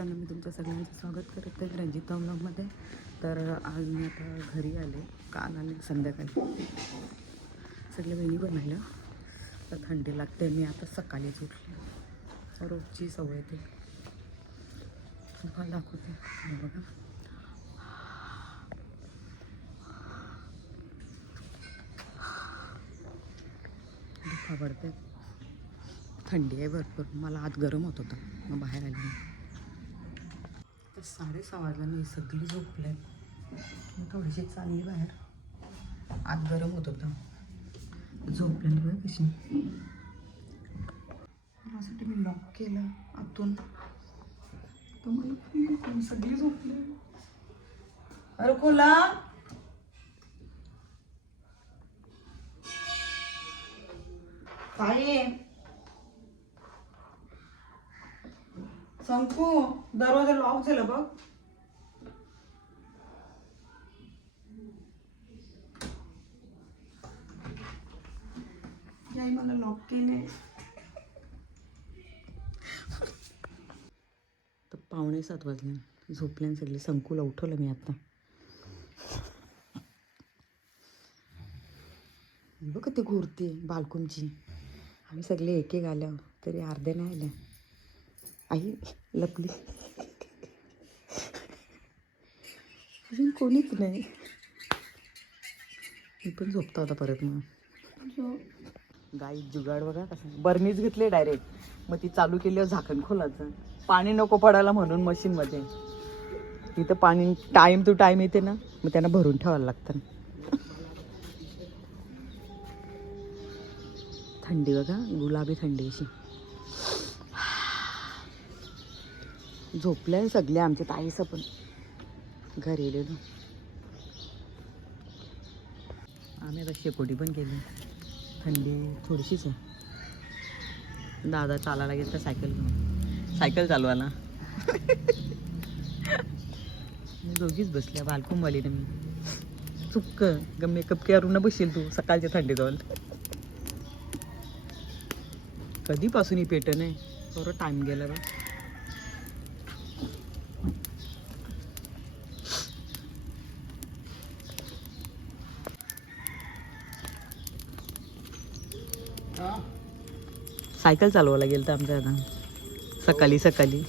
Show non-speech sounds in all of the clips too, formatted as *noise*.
मित्रांनो मी तुमचं सगळ्यांचं स्वागत करत आहे रंजिता ब्लॉगमध्ये. तर आज मी आता घरी आले काल आले संध्याकाळी. सगळ्या वेळी बनवल्या. तर थंडी लागते मी आता सकाळीच उठले रोजची सवय ते. तुम्हाला दाखवते. बघा. दुखा पडते थंडी आहे भरपूर. मला आत गरम होत होतं. मग बाहेर आली तर साडेसहा वाजला नाही सगळी झोपले मी थोडीशी चालली बाहेर. आत गरम होत होतं. झोपले बघ कशी. त्यासाठी मी लॉक केलं आतून. तर मला सगळी झोपले अरे खोला. काय संकू दरवाजा लॉक झाला बघ. याई मला लॉक केले तर पावणे सात वाजले. झोपल्यान सगळी. संकूला उठवलं मी आता. बघ ती घुरते बालकुमची आम्ही सगळे एक एक आल्या तरी अर्ध्या नाही आल्या. आई लपली. अजून कोणीच नाही. मी पण झोपता होता परत मग. गाई जुगाड बघा कसं बर्नीच घेतले डायरेक्ट मग ती चालू केली झाकण खोलाचं पाणी नको पडायला म्हणून मशीनमध्ये तिथं पाणी टाईम टू टाईम येते ना मग त्यांना भरून ठेवायला लागतं थंडी बघा गुलाबी थंडी अशी. झोपले सगळे आमचे ताईचं पण घरी गेलेलो आम्ही आता शेकोटी पण केली. थंडी थोडीशीच आहे. दादा चालायला गेलं तर सायकल घेऊन. सायकल चालवायला. मी दोघीच बसल्या बालकुंबाली ना मी. चुक्क ग मेकअप करून बसशील तू सकाळच्या थंडीत जाऊन कधीपासून ही पेट नाही थोडं टाइम गेला बा सायकल चालवायला गेलं तर आमच्या आता. सकाळी सकाळी.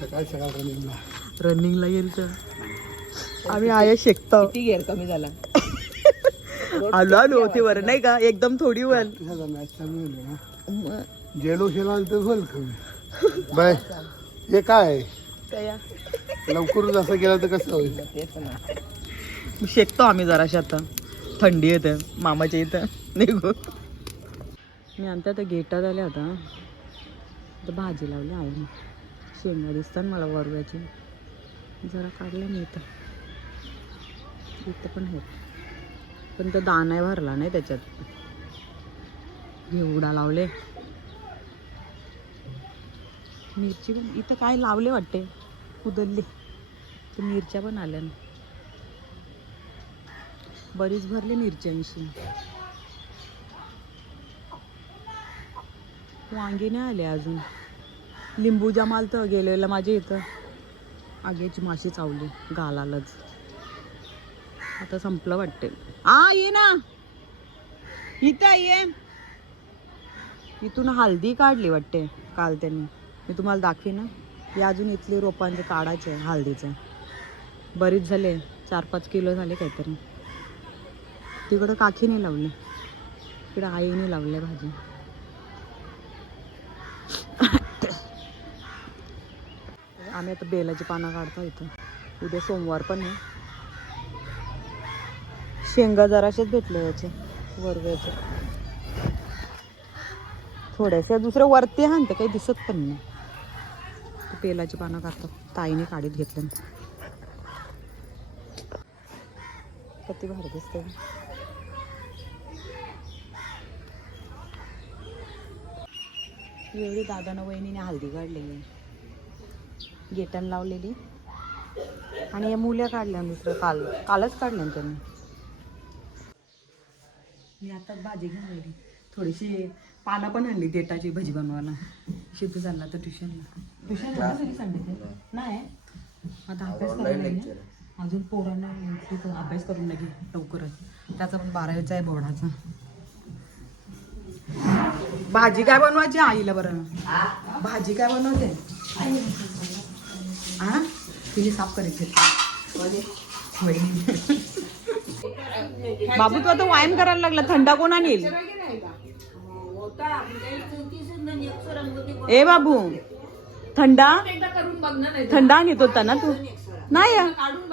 सकाळ सकाळ रनिंगला रनिंगला गेलं तर आम्ही आया शेकतो. किती गेअर कमी झाला? *laughs* आलो आलो. होते बरं नाही का? एकदम थोडी वर. तुझा मॅच चालू झाली ना. जेलो शेला तर होईल कमी. बाय. हे काय लवकर असं गेलं तर कसं होईल? तेच ना. शेकतो आम्ही जराशा आता. थंडी येते. मामाच्या इथं. निघू. मी आणता आता गेटात आले आता तर भाजी लावली आहे शेंगा दिसतात मला वरव्याची. जरा काढल्या मी इथं. इथं पण आहेत. पण तो दाना भरला नाही त्याच्यात. घेवडा लावले. मिरची पण इथं काय लावले वाटते? उदरली तर मिरच्या पण आल्या ना बरीच भरली मिरच्यांशी वांगी नाही आले अजून. लिंबू जमाल तर गेलेलं माझ्या इथं. आगेची माशी चावली गालालाच. आता संपलं वाटते आ ये ना. इथं ये. इथून हळदी काढली वाटते काल त्यांनी. मी तुम्हाला दाखवी ना हे अजून इथले रोपांचे काढायचे आहे हळदीचे. बरीच झाले चार पाच किलो झाले काहीतरी. तिकडं काकीने लावले. तिकडं आईने लावले भाजी. आम्ही आता बेलाची पानं काढतो इथं उद्या सोमवार पण आहे. शेंगा जराशेच भेटले याचे वरव्याचे. थोड्याशा दुसऱ्या वरती हाणते काही दिसत पण नाही. बेलाची पानं काढतो. ताईने काढीत घेतलं. किती भारी दिसते एवढी दादानं वहिनीने हल्दी काढलेली. गेटन लावलेली. आणि या मुल्या काढल्या दुसरं काल कालच काढल्या त्यांनी. मी आताच भाजी घेऊन गेली थोडीशी पानं पण आणली देटाची भजी बनवायला. शिफ्ट चालला तर ट्युशनला ट्युशनला संडे नाही. आता अभ्यास करायला अजून पोरांना अभ्यास करून लागेल लवकरच. त्याचा पण बारावीचा आहे बोर्डाचा. भाजी काय बनवायची आईला बरं? भाजी काय बनवते? तिने साफ करायची बाबू तू आता व्यायाम करायला लागला. थंडा कोण आणेल? ए बाबू. थंडा? थंडा आणत होता ना तू? नाही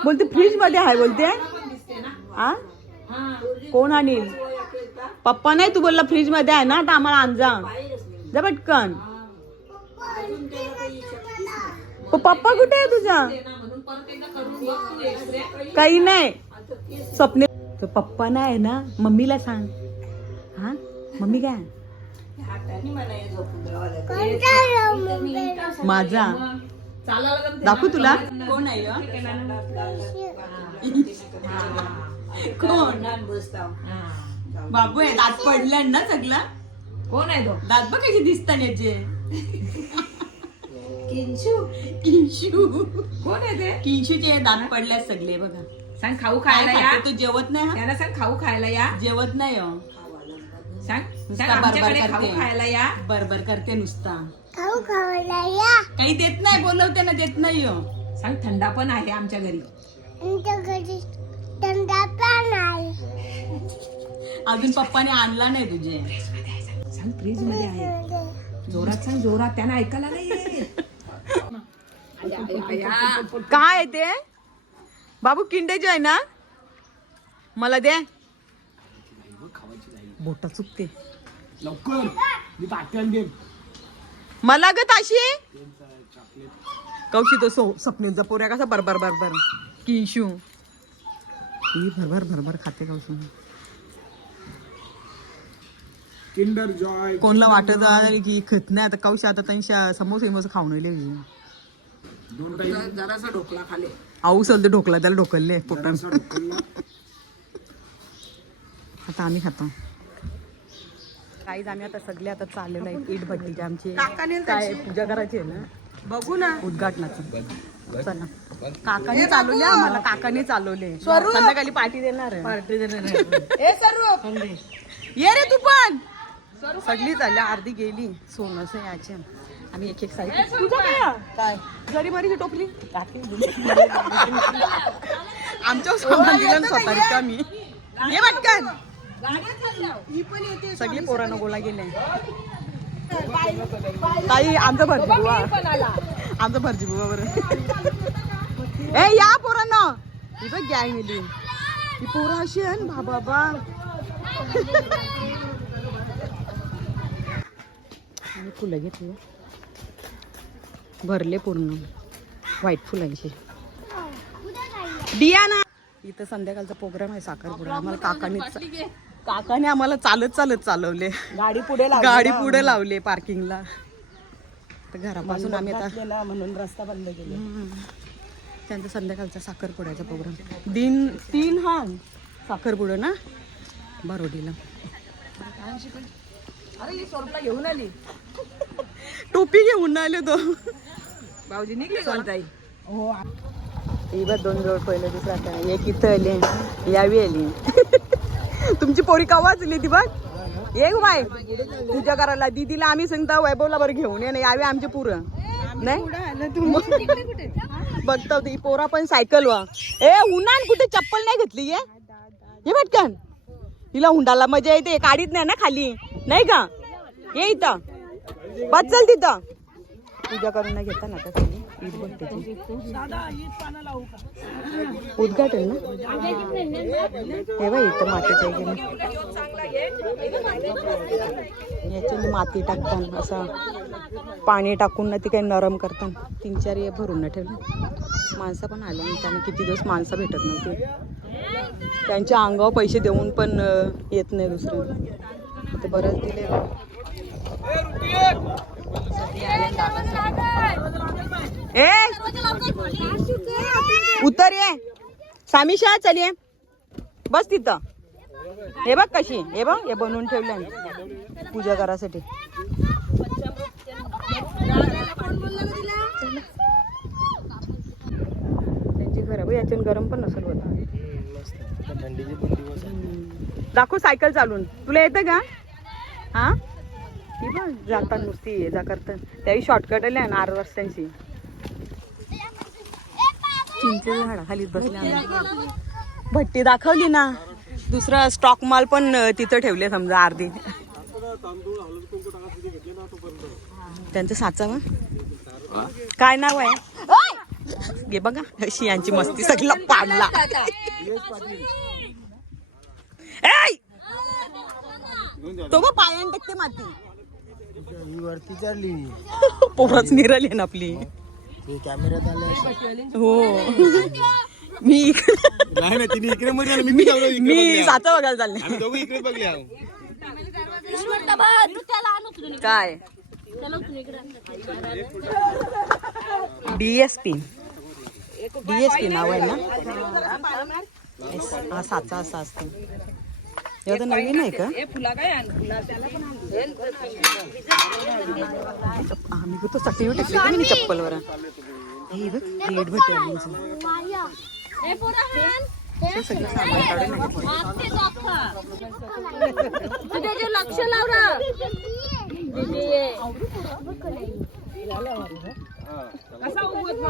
बोलते फ्रीजमध्ये आहे बोलते. हा कोण आणील? पप्पा नाही तू बोलला फ्रीजमध्ये आहे ना आता आम्हाला आणजा. जा पटकन. पप्पा कुठे आहे तुझा? काही नाही. स्वप्ने पप्पा नाही ना? मम्मीला सांग. हा? मम्मी काय? माझा. दाखवू तुला. कोण आहे? कोण बाबू आहे दात पडलं ना सगळं. कोण आहे तो? दात बघ कशी दिसतात याचे. किंशू कोण आहे ते? किंशूचे दात पडले सगळे बघा. सांग खाऊ खायला या? तू? जेवत नाही हा? त्याला सांग खाऊ खायला या. जेवत नाही हो. सांग नुसता सांग बरबर आमच्याकडे खाऊ करते. खायला या. बरबर करते नुसता. खाऊ खावला या. काही देत नाही बोलवते ना देत नाही हो. सांग थंडा पण आहे आमच्या घरी. तुमच्या घरी थंडा पण आहे. अजून पप्पाने आणला नाही तुझे. सांग फ्रीजमध्ये आहे जोरात सांग जोरात. त्यांना ऐकायला नाही. *laughs* काय आहे ते? बाबू किंडेज आहे ना मला दे. बोटा चुकते. लवकर. मी मला ग ताशी. कौशी तो सो स्वप्नीलचा पोऱ्या कसा बरबर बरबर. किंशू ही भरभर भरभर खाते कौशू किंडर जॉय कोणला वाटत आहे की खत नाही? आता कौशी आता त्यांच्या समोसा समोसा खाऊन येले दोन जरासा ढोकळा खाले. आऊ ढोकला त्याला ढोकलले पोटान आता आम्ही खातो. काहीच आम्ही आता सगळे आता चाललेलो आहे इट भट्टीचे आमची काय पूजा करायची आहे ना? बघू ना. उद्घाटनाचं. चला. काकाने चालवले आम्हाला काकाने चालवले. संध्याकाळी पार्टी देणार पार्टी देणार ये रे तू पण. सगळी चालली अर्धी गेली. सोनस याची. आम्ही एक एक साईड तुझं काय? काय? जरी मरीची टोपली? आमच्या सामान दिलं ना स्वतः रिकामी ये पटकन सगळी पोरानं गोळा गेले ताई आमचा भरजी बुवा आमचा भरजी बुवा बरं. *laughs* ए या पोरांना. ही बघ गॅंग गेली ही पोरं अशी आहे ना बाबा *laughs* फुलं घेतली. भरले पूर्ण. व्हाईट फुलांची. बिया ना इथं संध्याकाळचा प्रोग्राम आहे साखरपुडा. आम्हाला काकाने काकाने आम्हाला चालत चालत चालवले. गाडी पुढे गाडी पुढे लावले पार्किंगला तर घरापासून आम्ही आता म्हणून रस्ता बंद केला. त्यांचा संध्याकाळचा साखरपुड्याचा प्रोग्राम दिन तीन हा. साखरपुडा ना? बारोडीला. अरे ही स्वरूपला घेऊन आली. टोपी घेऊन आले तो. भाऊजी निघले कोणताही ही. दोन जवळ पहिलं दुसरा आता एक इथं आली यावी आली. तुमची पोरी कवा वाचली ती बघ? ये गं बाय तुझ्या घराला दीदीला आम्ही सांगता वैभवला बरं घेऊन ये ना यावी आमचे पुरं. नाही? बघता ती पोरा पण सायकल वा ए उन्हान कुठे चप्पल नाही घेतली ये? ये भटकन तिला हुंडाला मजा येते काढीत नाही ना खाली. नाही का? ये इथं. बस चल तिथं. पूजा करून नाही घेता ना आता ईद बघते उद्घाटन ना? हे बाई इथं मातीचं आहे याच्यामध्ये माती टाकतात असं पाणी टाकून ना ती काही नरम करतात. तीन चार हे भरून ना ठेवलं. माणसं पण आले आणि त्यांना किती दिवस माणसं भेटत नव्हती. त्यांच्या अंगावर पैसे देऊन पण येत नाही दुसरं. ते बरंच दिले. ए! उतर ये. सामिशा चल ये. बस तिथं. हे बघ कशी. हे बघ हे बनवून ठेवलं पूजा करासाठी. त्यांची घर याच्यान गरम पण नसेल होता. दाखव सायकल चालून. तुला येतं का? हा? ती बघ जातात नुसती ये जा करतात. त्याही शॉर्टकट आले ना आठ वर्षांची. चिंचेच्या झाडा खाली आम्ही. भट्टी दाखवली ना. दुसरा स्टॉक माल पण तिथं ठेवले समजा अर्धी. त्यांचं साचा काय नाव आहे? घे बघा. अशी यांची मस्ती सगळी पाडला. तो मग पायान टाकते माती. ही वरती पोरच निराली ना आपली. हे कॅमेऱ्यात आले हो. मी इकडे- नाही ना तिने इकडे मध्ये आलं, मी मी जाऊ इकडे मी साचा बघायला चालले. आम्ही दोघं इकडे बघले आहो. काय? डीएसपी डीएसपी नाव आहे ना? Yes, हा साचा असा असतो. हे आता नवीन आहे का? आम्ही टेकले का नाही चप्पलवर? हे बघ रेड भेटेल हे सगळं सामान काढून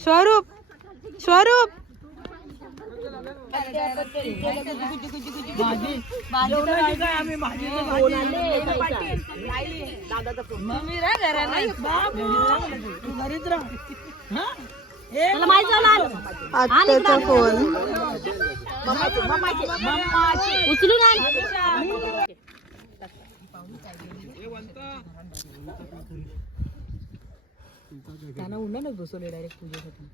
स्वरूप स्वरूप. आत्याचा फोन. त्यांना उन्हानच बसवले डायरेक्ट पूजेसाठी.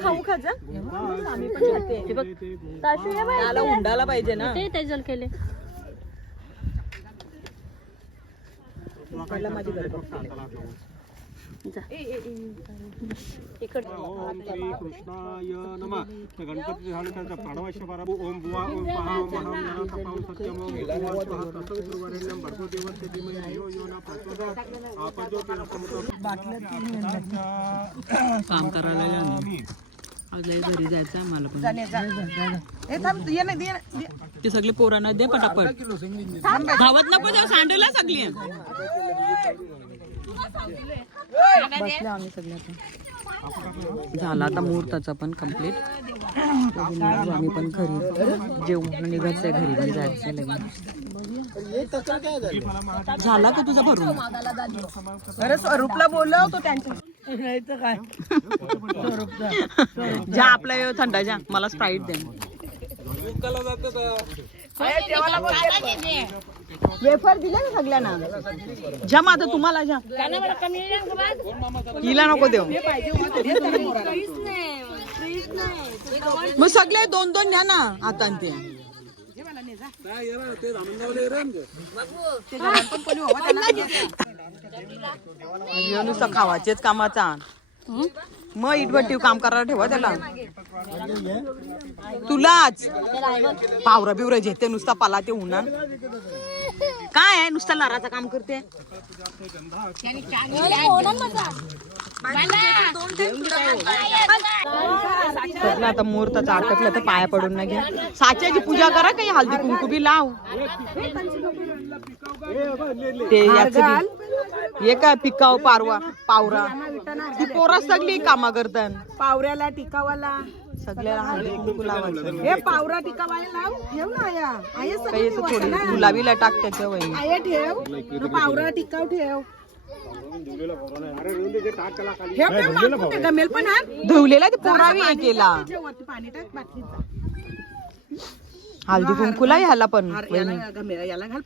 खाऊ खाजा आम्ही पण खाते. त्याला उंडाला पाहिजे ना. केले पहिला माझी. ओम श्री कृष्णाय नमः गणपती झालं त्याचा प्रणवश्य परा ओम बुवा ओम पहा ओम महाम जना तपाम सत्यम ओम भुवा स्वहा तसवितुर्वरेण्यं भर्गो देवस्य धीमहि धियो यो न प्रचोदयात् आपजो काम करायला ते सगळे पोरांना दे पटापट. धावत नको देऊ सांडेला सगळी. आम्ही आता. झाला आता मुहूर्ताचा पण कंप्लीट आम्ही पण घरी जेवण निघायचंय घरी पण जायचंय लगेच. झाला का तुझा भरून? अरे स्वरूपला बोलव तो त्यांच्या जा आपला यो थंडा जा. मला स्प्राईट दे. वेफर दिले ना सगळ्यांना? जा मग आता तुम्हाला जा. हिला नको देऊ. मग सगळे दोन दोन द्या ना आता ते. ह्यो नुसतं खावाचेच कामाचा. मग इटभट्टी काम करायला ठेवा त्याला. तुलाच. पावरा बिवरा झेते नुसता पाला ते उन्हा काय आहे? नुसता लाराचं काम करते. आता मुहूर्ताचा आटपलं तर पाया पडून ना घ्या साच्याची पूजा करा काही हल्दी कुंकू बी लाव. ते याचं हे काय पिकाव पारवा पावरा? ती पोरा सगळी कामा करतात पावऱ्याला टिकावाला. सगळ्याला हळदी कुंकू लावायचं हे पावरा टिका बाय लाव ठेव ना आया. आया काही सगळी असं थोडी गुलाबीला आया ठेव. पावरा टिकाव ठेव. ते गमेल पण हा धुवलेला ते पोरावी हे केला. पाणी टाक बाटलीचा हळदी कुंकूला ह्याला पण हार- याला घाल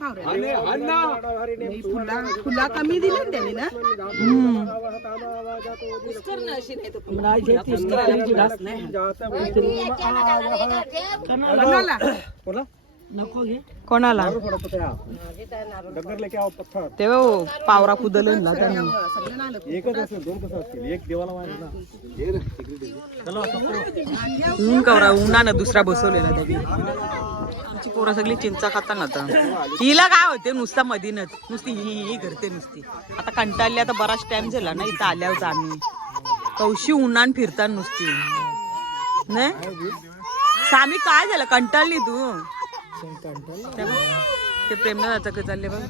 फुला फुला कमी दिले ना त्यांनी ना हम्म. कोणाला? कोणाला डगर लेके आओ पत्थर ते हो, पावरा कुदल ना त्यांनी सगळ्यांना आलं. एकच असेल दोन कसं असतील एक देवाला माहिती ना. ऊन कवरा उन्हानं दुसरा बसवलेला त्यांनी आमची पोरं सगळी चिंचा खाता ना आता. हिला काय होते नुसता मदीनच. नुसती ही ही करते नुसती. आता कंटाळली आता बराच टाइम झाला ना इथं आल्यावर आम्ही. कौशी उन्हान फिरतात नुसती. नाही? सामी काय झालं? कंटाळली तू. ते प्रेमनं आता प्रेमना का चालले बघ.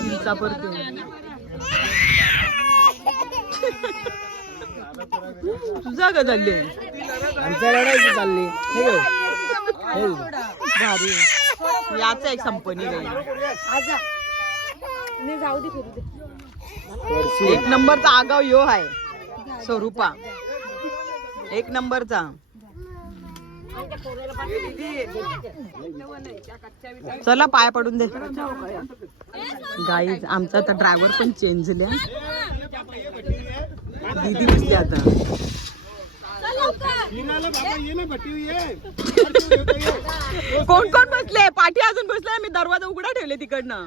चिंचा परत तुझा का चालले? भारी. याच एक संपनी एक नंबरचा आगाव यो आहे स्वरूपा. एक नंबरचा. चला पाय पडून दे. गाईज आमचा आता ड्रायव्हर पण चेंज झाले दीदी बसली आता. कोण कोण बसले? पाठी अजून बसलाय मी दरवाजा उघडा ठेवले तिकडनं.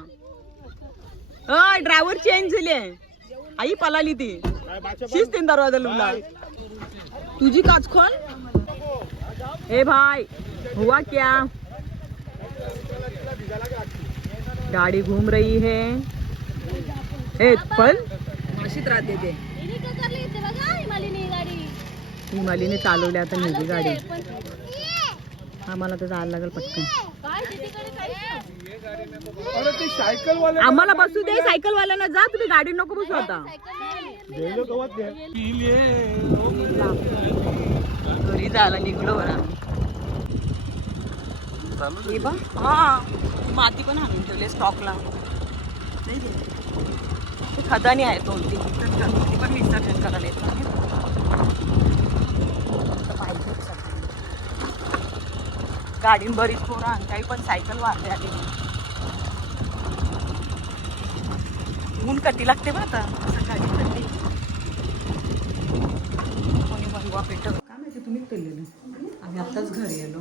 हा ड्रायव्हर चेंज झाले आई पलाली ती. शीच तीन दरवाजा लुगला तुझी काच खोल. ए भाई हुआ क्या? गाड़ी घूम रही है. ए पण? अशीच राहते ते हिमालीने चालवली आता नेली गाडी. आम्हाला तर जायला लागेल पटकन. अरे ते सायकल वाले आम्हाला बसू दे सायकल वाल्यांना जा तुम्ही गाडी नको बसू आता. घरी जायला निघलो. हे बघ. हा माती पण आणून ठेवले स्टॉकला. नाही खदानी आहे दोन तीन ती पण विसर्जन करायला येतो आम्ही. आता पाहिजे सगळं. गाडीन बरीच पोरं आणि काही पण सायकल वारले आली ऊन कटी लागते बरं आता? सकाळी थंडी. कोणी भरवा पेट काय माहिती तुम्हीच केलेलं आम्ही आत्ताच घरी आलो.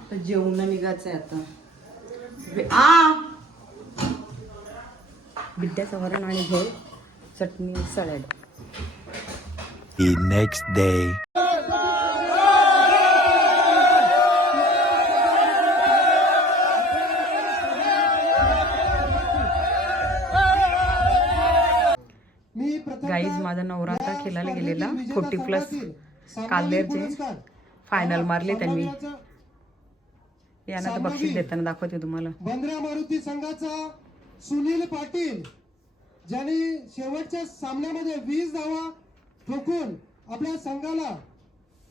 आता जेवण निघायचं आहे आता आ! बिड्ड्याचं वरण आणि झोल चटणी सॅलड. The next गाईज माझा नवरा आता खेळायला गेलेला फोर्टी प्लस काल्देरचे फायनल मारले त्यांनी. यांना तर बक्षीस देताना दाखवते तुम्हाला. बंद्रा मारुती संघाचा सुनील पाटील ज्यांनी शेवटच्या सामन्यामध्ये वीस धावा ठोकून आपल्या संघाला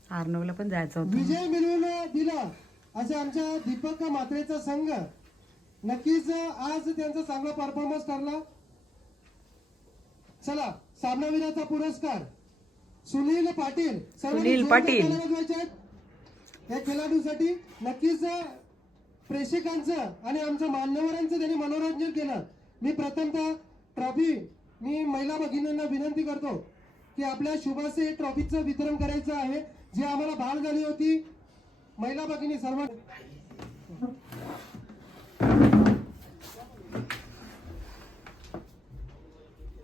आर्नवला पण जायचं होतं. विजय मिळवून दिला. असे आमच्या दीपक म्हात्रेचा संघ. नक्कीच आज त्यांचा चांगला परफॉर्मन्स ठरला. चला. सामनावीराचा पुरस्कार सुनील पाटील. सुनील पाटील. या खेळाडूसाठी नक्कीच प्रेक्षकांचं आणि आमच्या मान्यवरांचं त्यांनी मनोरंजन केलं. मी प्रथमतः ट्रॉफी मी महिला भगिनींना विनंती करतो की आपल्या शुभासे ट्रॉफीचं वितरण करायचं आहे. जी आम्हाला भाल झाली होती महिला भगिनी सर्व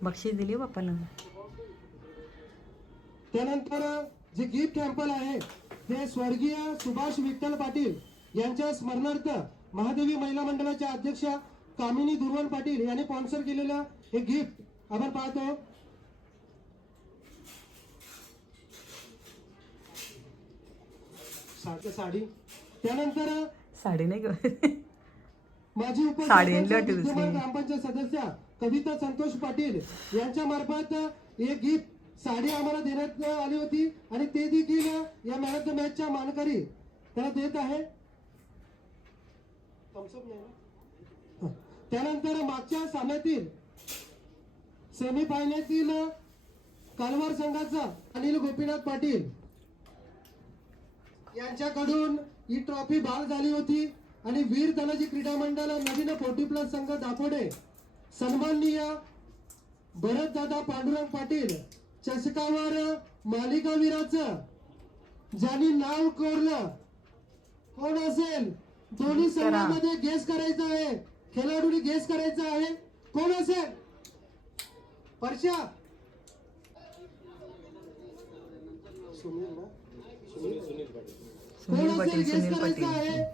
बक्षीस दिली बापाला त्यानंतर जे गिफ्ट टेम्पल आहे ते स्वर्गीय सुभाष विठ्ठल पाटील यांच्या स्मरणार्थ महादेवी महिला मंडळाच्या अध्यक्षा कामिनी दुर्वण पाटील यांनी स्पॉन्सर केलेलं हे गिफ्ट आपण पाहतो. साडी. त्यानंतर साडी नाही दुसरी. विद्यमान ग्रामपंचायत सदस्य कविता संतोष पाटील यांच्या मार्फत एक गिफ्ट साडी आम्हाला देण्यात आली होती आणि ते देखील या मॅन ऑफ द मॅचच्या मानकरी त्याला देत आहे. त्यानंतर मागच्या सामन्यातील सेमीफायनलतील कालवार संघाचा अनिल गोपीनाथ पाटील यांच्याकडून ही ट्रॉफी बाद झाली होती आणि वीर धनाजी क्रीडा मंडळ नवीन फोर्टी प्लस संघ दापोडे सन्माननीय भरतदादा पांडुरंग पाटील चषकावर मालिकावीराचं ज्यांनी नाव कोरलं. कोण असेल? दोन्ही संघामध्ये गेस करायचं आहे. खेळाडूने गेस करायचं आहे. कोण असेल? परशा कोण असेल? गेस सुनील करायचं पाटील. आहे.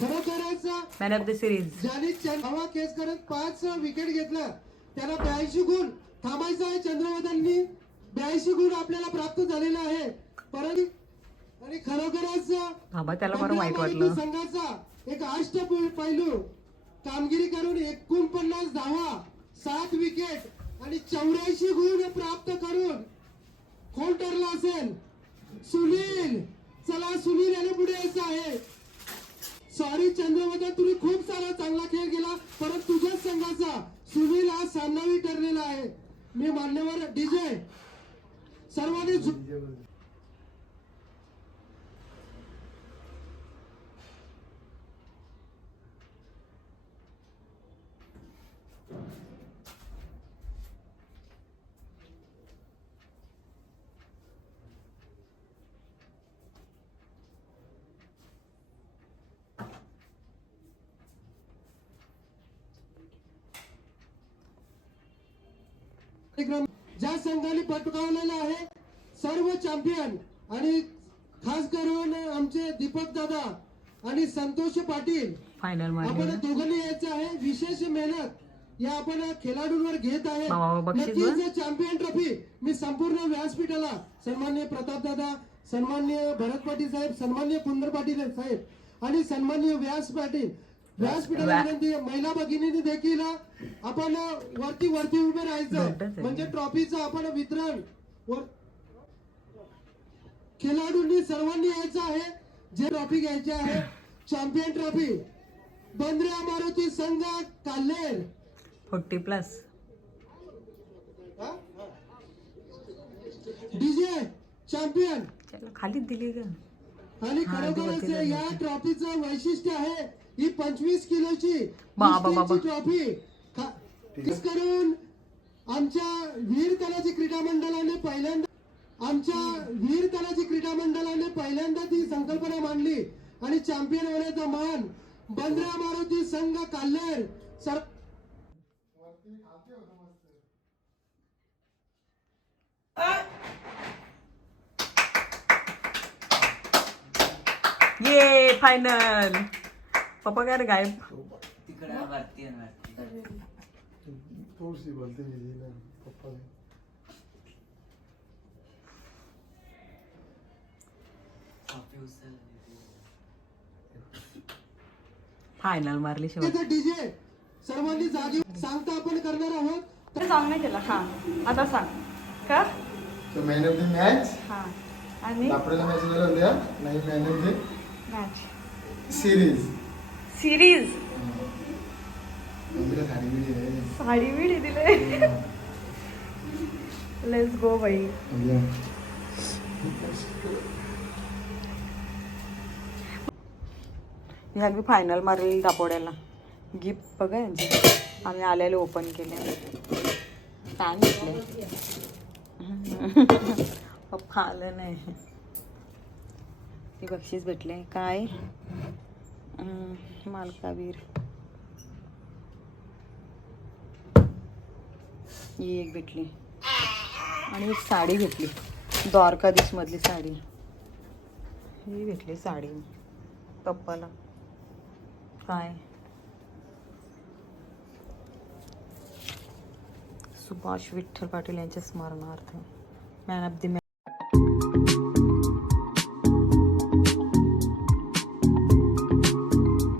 खरोखरच मॅन ऑफ द सिरीज ज्याने हवा केस करत पाच विकेट घेतल्या त्याला ब्याऐंशी गुण थांबायचं आहे चंद्रवदननी. ब्याऐंशी गुण आपल्याला प्राप्त झालेला आहे. परंतु आणि खरोखरच त्याला बरं वाईट वाटलं. संघाचा एक अष्ट पैलू. कामगिरी करून एकोणपन्नास धावा सात विकेट आणि चौऱ्याऐंशी गुण प्राप्त करून कोण ठरला असेल. सुनील चला सुनील याने पुढे यायचं आहे. सॉरी चंद्रवदन तुम्ही खूप सारा चांगला खेळ केला. परत तुझ्याच संघाचा सुनील हा सामनावी ठरलेला आहे. मी मान्यवर डीजे. सर्वांनी कार्यक्रम ज्या संघाने पटकावलेला आहे सर्व चॅम्पियन आणि खास करून आमचे दीपक दादा आणि संतोष पाटील फायनल आपण दोघांनी यायचं आहे. विशेष मेहनत या आपण खेळाडूंवर घेत आहे? नक्कीच चॅम्पियन ट्रॉफी मी संपूर्ण व्यासपीठाला सन्मान्य प्रताप दादा सन्मान्य भरत पाटील साहेब सन्मान्य कुंदर पाटील साहेब आणि सन्मान्य व्यास पाटील व्यासपीठाला विनंती. महिला भगिनींनी देखील आपण वरती वरती उभे राहायचं. म्हणजे ट्रॉफीचं आपण वितरण खेळाडूंनी सर्वांनी यायचं आहे. जे ट्रॉफी घ्यायची आहे champion trophy. Bandra Maruti Sangh Kalher forty plus. DJ champion. खालीच दिली आणि खरोखरच या ट्रॉफीचं वैशिष्ट्य आहे ही पंचवीस किलोची. ट्रॉफी खास करून आमच्या वीर तलाची क्रीडा मंडळाने पहिल्यांदा आमच्या वीर तलाची क्रीडा मंडळाने पहिल्यांदा ती संकल्पना मांडली. आणि चॅम्पियन होण्याचा मान बंद्रा मारुती संघ काल्हेर सर ये फायनल पप्पा काय रे गायब? थोडीशी बोलते मी ना पप्पा फायनल मारली शेवट. डीजे सर्वांनी जागी सांगता आपण करणार आहोत. सॉंग नाही केलं. हा. आता सांग. का तो मॅन ऑफ द मॅच हा. आणि? आपल्याला मॅच झाला होत्या नाही man of the match series series sari bidi दिले लेट्स गो बाई म्हणजे ह्या मी फायनल मारली दापोड्याला गिफ्ट बघा यांचे आम्ही आलेले ओपन केले पॅन घेतले आलं नाही ते बक्षीस भेटले काय मालकावीर. ही एक भेटली. आणि एक साडी घेतली द्वारकाधीश मधली साडी. ही भेटली साडी. पप्पाला काय? सुभाष विठ्ठल पाटील यांच्या स्मरणार्थ. Man of the